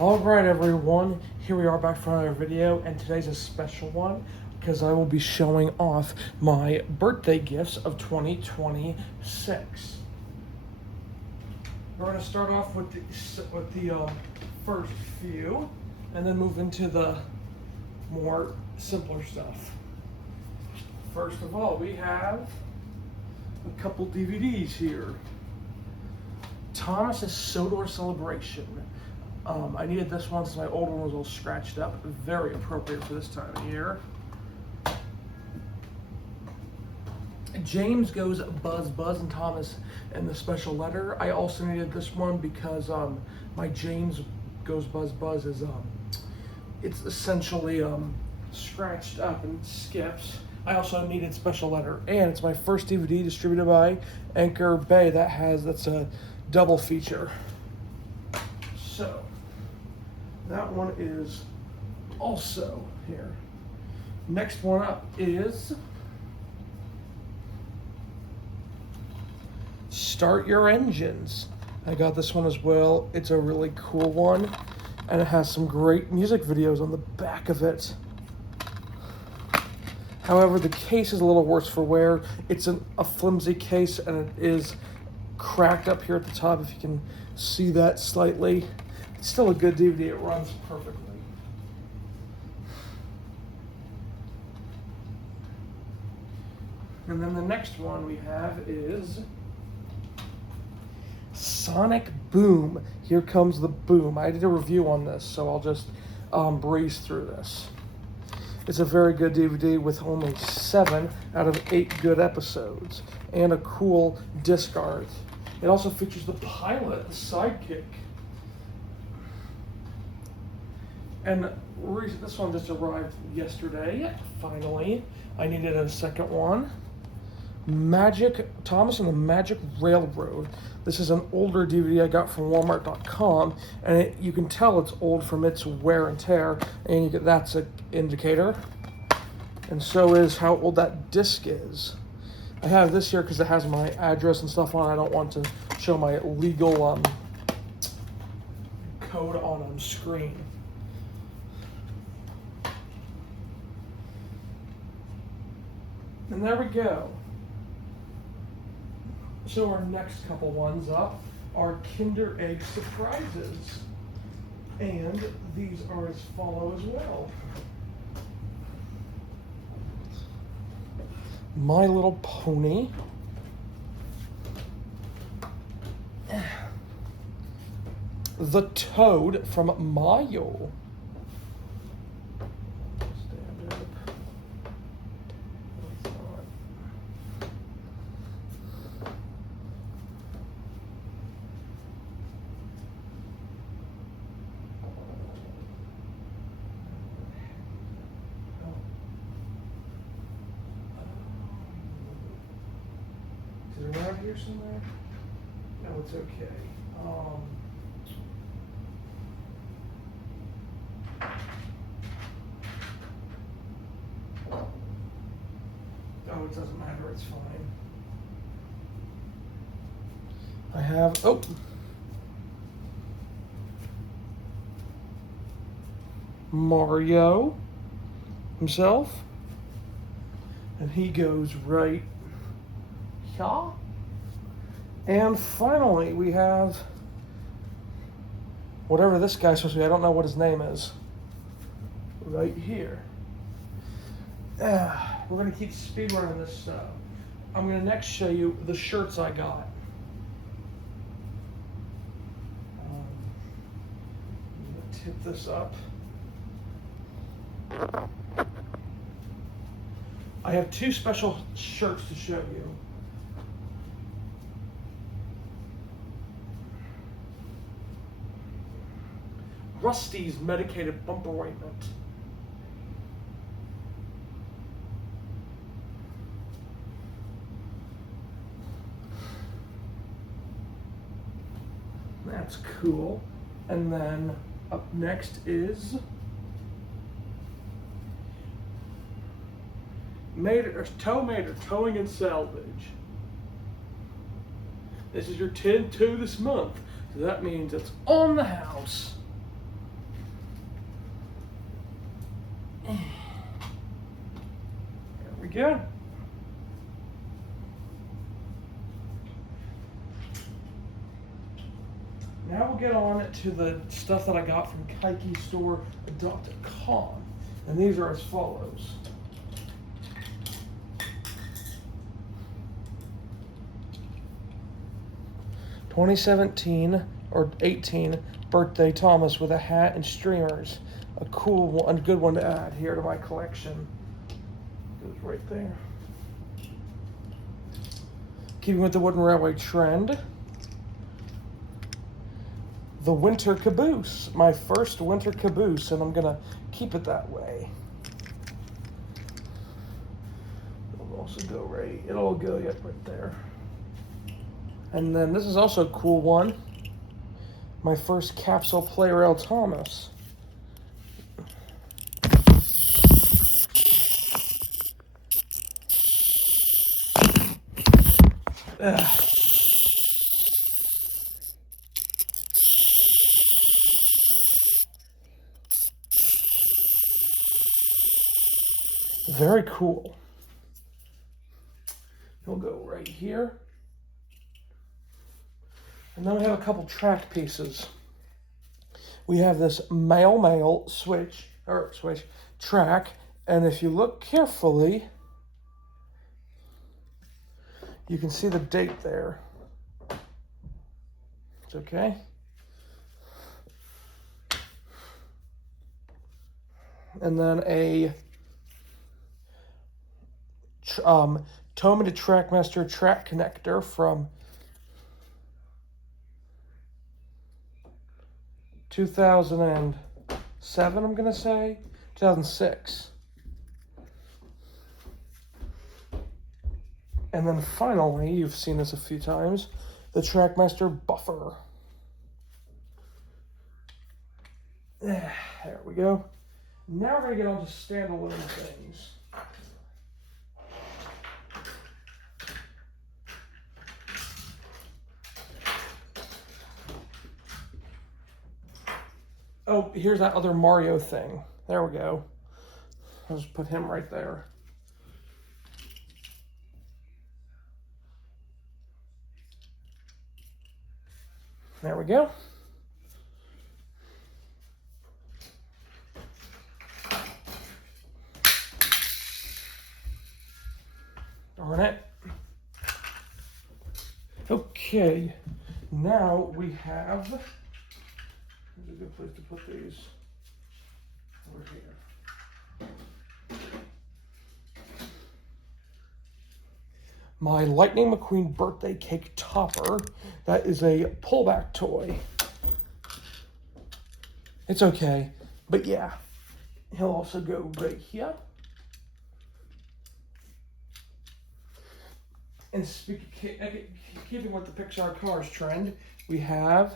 Alright everyone, here we are back for another video, and today's a special one because I will be showing off my birthday gifts of 2026. We're going to start off with the first few, and then move into the more simpler stuff. First of all, we have a couple DVDs here. Thomas's Sodor Celebration. I needed this one since my old one was all scratched up. Very appropriate for this time of year. James Goes Buzz Buzz and Thomas in the special letter. I also needed this one because my James Goes Buzz Buzz is it's essentially scratched up and skips. I also needed special letter, and it's my first DVD distributed by Anchor Bay that's a double feature. So that one is also here. Next one up is Start Your Engines. I got this one as well. It's a really cool one, and it has some great music videos on the back of it. However, the case is a little worse for wear. It's a flimsy case, and it is cracked up here at the top, if you can see that slightly. It's still a good DVD. It runs perfectly. And then the next one we have is Sonic Boom. Here Comes the Boom. I did a review on this, so I'll just breeze through this. It's a very good DVD with only 7 out of 8 good episodes and a cool disc art. It also features the pilot, the sidekick. And this one just arrived yesterday, finally. I needed a second one. Thomas and the Magic Railroad. This is an older DVD I got from Walmart.com, and you can tell it's old from its wear and tear, and that's an indicator. And so is how old that disc is. I have this here because it has my address and stuff on it. I don't want to show my legal code on screen. And there we go. So our next couple ones up are Kinder Egg Surprises. And these are as follow as well. My Little Pony. The Toad from Mayo. Stand up. Is it around here somewhere? No, it's okay. Oh, it doesn't matter, it's fine. I have, Mario himself. And he goes right here. And finally, we have whatever this guy's supposed to be. I don't know what his name is. Right here. we're gonna keep speed running this stuff. I'm gonna next show you the shirts I got. I'm gonna tip this up. I have two special shirts to show you. Rusty's medicated bumper ointment. That's cool. And then up next is Towing and Salvage. This is your 10-2 this month. So that means it's on the house. There we go. Now we'll get on to the stuff that I got from KikeStore.com. And these are as follows. '17 or 18 birthday Thomas with a hat and streamers. A cool one, a good one to add here to my collection. Goes right there. Keeping with the wooden railway trend. The winter caboose, my first winter caboose, and I'm gonna keep it that way. It'll also go right, it'll go right there. And then this is also a cool one. My first capsule play rail Thomas. Very cool. He'll go right here. And then we have a couple track pieces. We have this male switch track, and if you look carefully, you can see the date there. It's okay. And then a Toma to Trackmaster track connector from 2007, I'm gonna say 2006. And then finally, you've seen this a few times, the Trackmaster buffer. There we go. Now we're gonna get on to standalone things. Oh, here's that other Mario thing. There we go. I'll just put him right there. There we go. Darn it. Okay, now we have, here's a good place to put these, over here. My Lightning McQueen birthday cake topper. That is a pullback toy. It's okay, but yeah. He'll also go right here. And keeping with the Pixar Cars trend, we have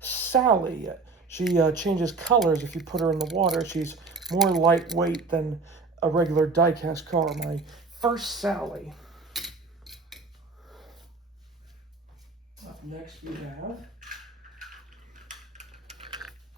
Sally. She changes colors if you put her in the water. She's more lightweight than a regular die-cast car. My first Sally. Up next we have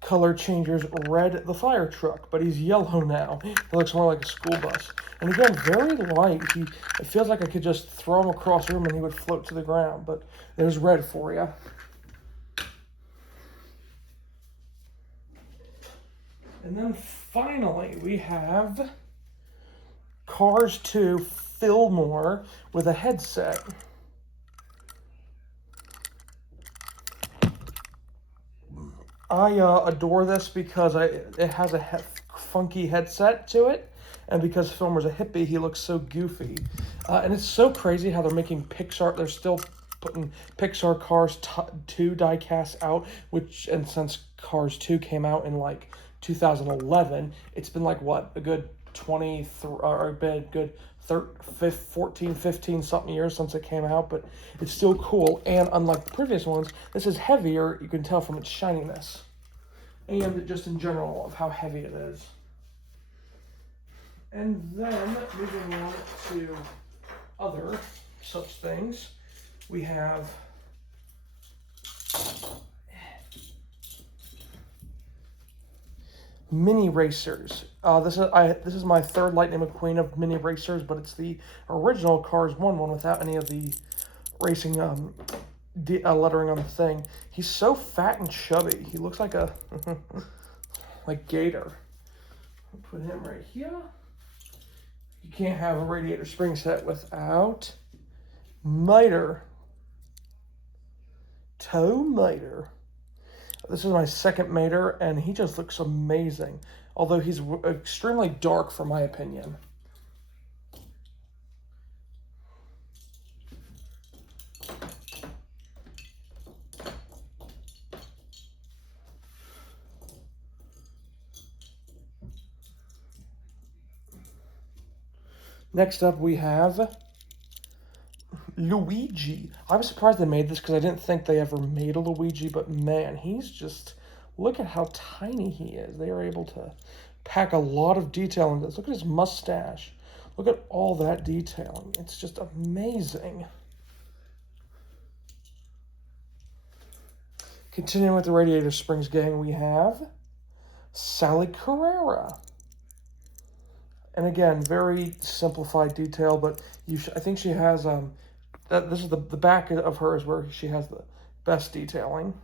Color Changers Red the fire truck, but he's yellow now. He looks more like a school bus. And again, very light. It feels like I could just throw him across the room and he would float to the ground, but there's red for you. And then finally we have Cars 2 Fillmore with a headset. I adore this because it has a funky headset to it, and because Fillmore's a hippie, he looks so goofy. And it's so crazy how they're making Pixar. They're still putting Pixar Cars 2 diecast out, and since Cars 2 came out in like 2011, it's been like what, a good 23 or a good 14, 15 something years since it came out, but it's still cool. And unlike the previous ones, this is heavier. You can tell from its shininess and just in general of how heavy it is. And then moving on to other such things, we have mini racers. This is my third Lightning McQueen of mini racers, but it's the original Cars 1 one without any of the racing lettering on the thing. He's so fat and chubby. He looks like a like Gator. I'll put him right here. You can't have a radiator spring set without miter. Toe miter. This is my second mater, and he just looks amazing. Although he's extremely dark, for my opinion. Next up, we have Luigi. I was surprised they made this because I didn't think they ever made a Luigi, but man, he's just, look at how tiny he is. They are able to pack a lot of detail into this. Look at his mustache. Look at all that detailing. It's just amazing. Continuing with the Radiator Springs gang, we have Sally Carrera. And again, very simplified detail, but I think she has this is the back of her is where she has the best detailing.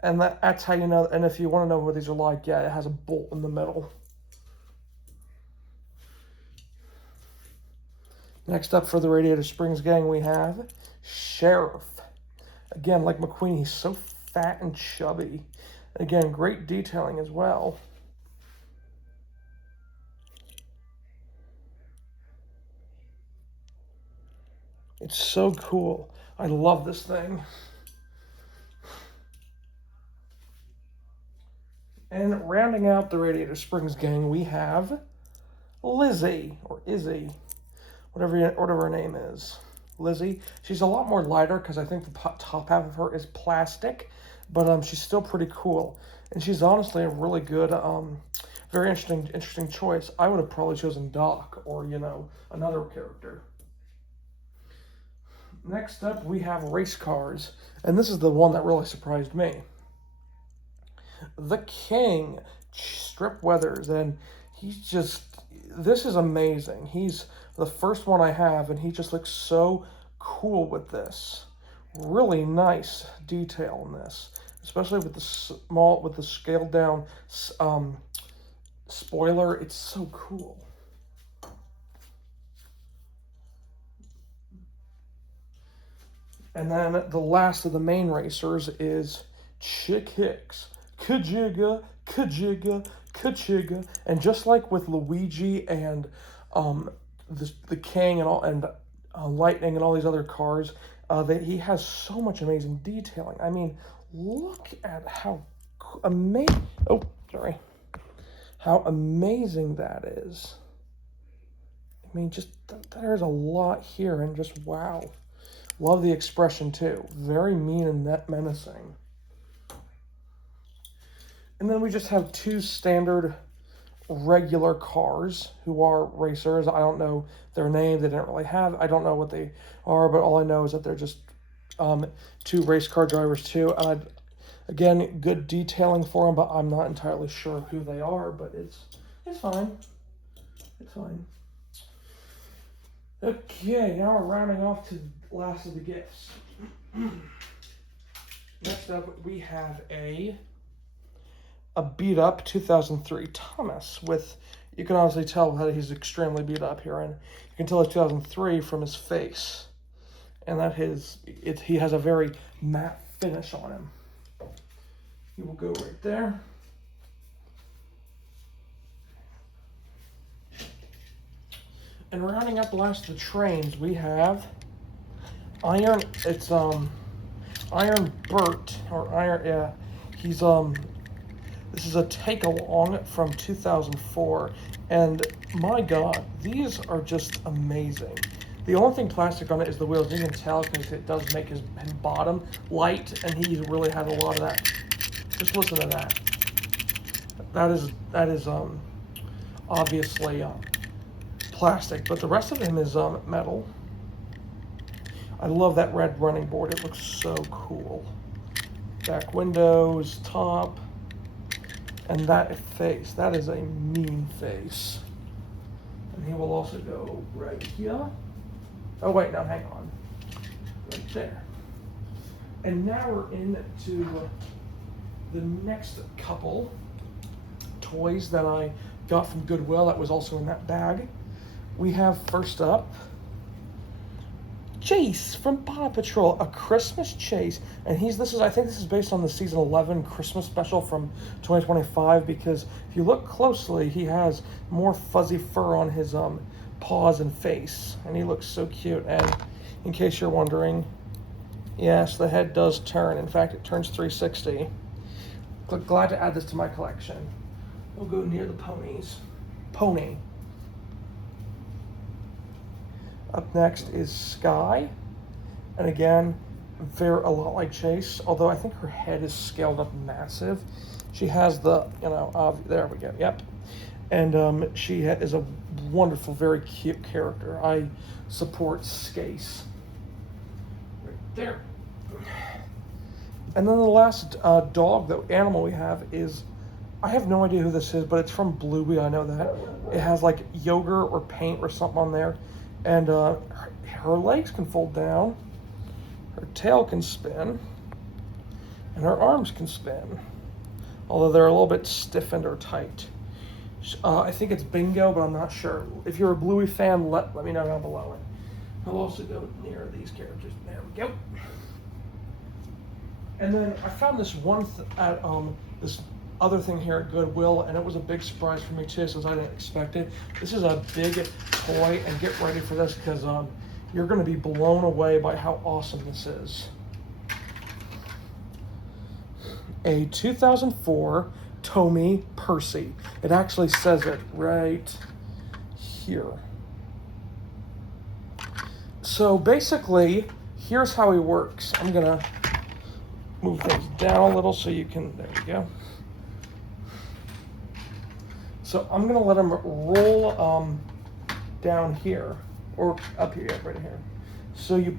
And that's how you know. And if you want to know what these are like, yeah, it has a bolt in the middle. Next up for the Radiator Springs gang, we have Sheriff. Again, like McQueen, he's so fat and chubby. Again, great detailing as well. It's so cool. I love this thing. And rounding out the Radiator Springs gang, we have Lizzie, or Izzy, whatever her name is. Lizzie. She's a lot more lighter because I think the top half of her is plastic, but she's still pretty cool. And she's honestly a really good, very interesting choice. I would have probably chosen Doc or, another character. Next up, we have race cars, and this is the one that really surprised me. The King, Strip Weathers, and this is amazing. He's the first one I have, and he just looks so cool with this. Really nice detail in this, especially with the scaled down spoiler. It's so cool. And then the last of the main racers is Chick Hicks. Kajigga, Kajigga, Kajigga. And just like with Luigi and the King and Lightning and all these other cars, he has so much amazing detailing. I mean, look at how amazing. Oh, sorry. How amazing that is. I mean, just there's a lot here, and just wow. Love the expression too. Very mean and menacing. And then we just have two standard regular cars who are racers. I don't know their name. They didn't really have. I don't know what they are, but all I know is that they're just two race car drivers too. Again, good detailing for them, but I'm not entirely sure who they are. But it's fine. It's fine. Okay, now we're rounding off to the last of the gifts. Next up, we have a beat-up 2003 Thomas with you can obviously tell that he's extremely beat up here, and you can tell it's 2003 from his face, and that he has a very matte finish on him. He will go right there. And rounding up last the trains, we have Iron. It's Iron Burt or Iron. Yeah, he's This is a take along from 2004, and my God, these are just amazing. The only thing plastic on it is the wheels. You can tell because it does make his bottom light, and he really had a lot of that. Just listen to that. That is obviously plastic, but the rest of him is metal. I love that red running board. It looks so cool. Back windows, top, and that face. That is a mean face. And he will also go right here. Oh wait, no, hang on. Right there. And now we're into the next couple toys that I got from Goodwill that was also in that bag. We have first up Chase from Paw Patrol, a Christmas chase, and I think this is based on the season 11 Christmas special from 2025, because if you look closely, he has more fuzzy fur on his paws and face, and he looks so cute. And in case you're wondering, yes, the head does turn. In fact, it turns 360. Glad to add this to my collection. We'll go near the ponies. Pony. Up next is Sky, and again, a lot like Chase, although I think her head is scaled up massive. She has the, there we go, yep. And she is a wonderful, very cute character. I support Skace. Right there. And then the last animal we have is, I have no idea who this is, but it's from Bluey, I know that. It has like yogurt or paint or something on there. And her legs can fold down, her tail can spin, and her arms can spin, although they're a little bit stiffened or tight. I think it's Bingo, but I'm not sure. If you're a Bluey fan, let me know down below it. I'll also go near these characters. There we go. And then I found this at this other thing here at Goodwill, and it was a big surprise for me too, since I didn't expect it. This is a big toy, and get ready for this because you're going to be blown away by how awesome this is. A 2004 Tommy Percy. It actually says it right here. So basically, here's how he works. I'm going to move things down a little so you can, there we go. So I'm gonna let him roll down here, or up here, yeah, right here. So you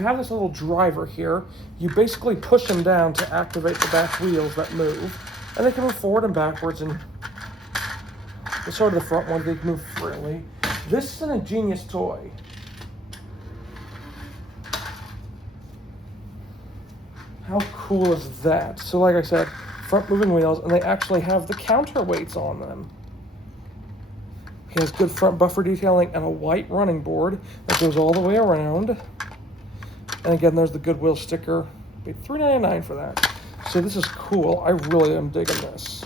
have this little driver here. You basically push him down to activate the back wheels that move, and they can move forward and backwards, and the sort of the front one, they can move freely. This is an ingenious toy. How cool is that? So like I said, front moving wheels, and they actually have the counterweights on them. He has good front buffer detailing and a white running board that goes all the way around. And again, there's the Goodwill sticker. Paid $3.99 for that. So this is cool. I really am digging this.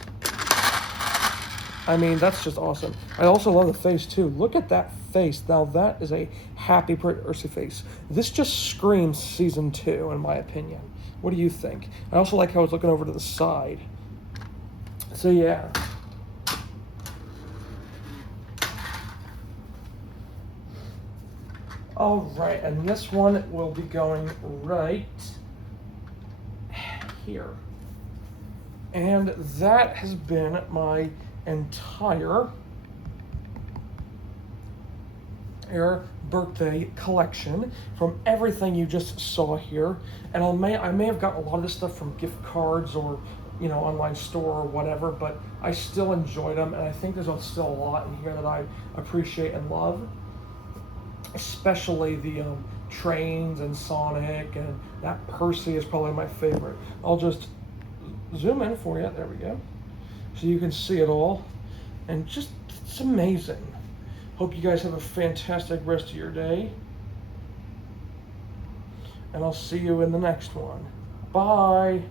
I mean, that's just awesome. I also love the face too. Look at that face. Now that is a happy Percy face. This just screams season 2, in my opinion. What do you think? I also like how it's looking over to the side. So yeah. All right, and this one will be going right here. And that has been my entire birthday collection from everything you just saw here. And I may have got a lot of this stuff from gift cards or online store or whatever, but I still enjoyed them, and I think there's still a lot in here that I appreciate and love, especially the trains and Sonic, and that Percy is probably my favorite. I'll just zoom in for you. There we go. So you can see it all. And just It's amazing. Hope you guys have a fantastic rest of your day. And I'll see you in the next one. Bye.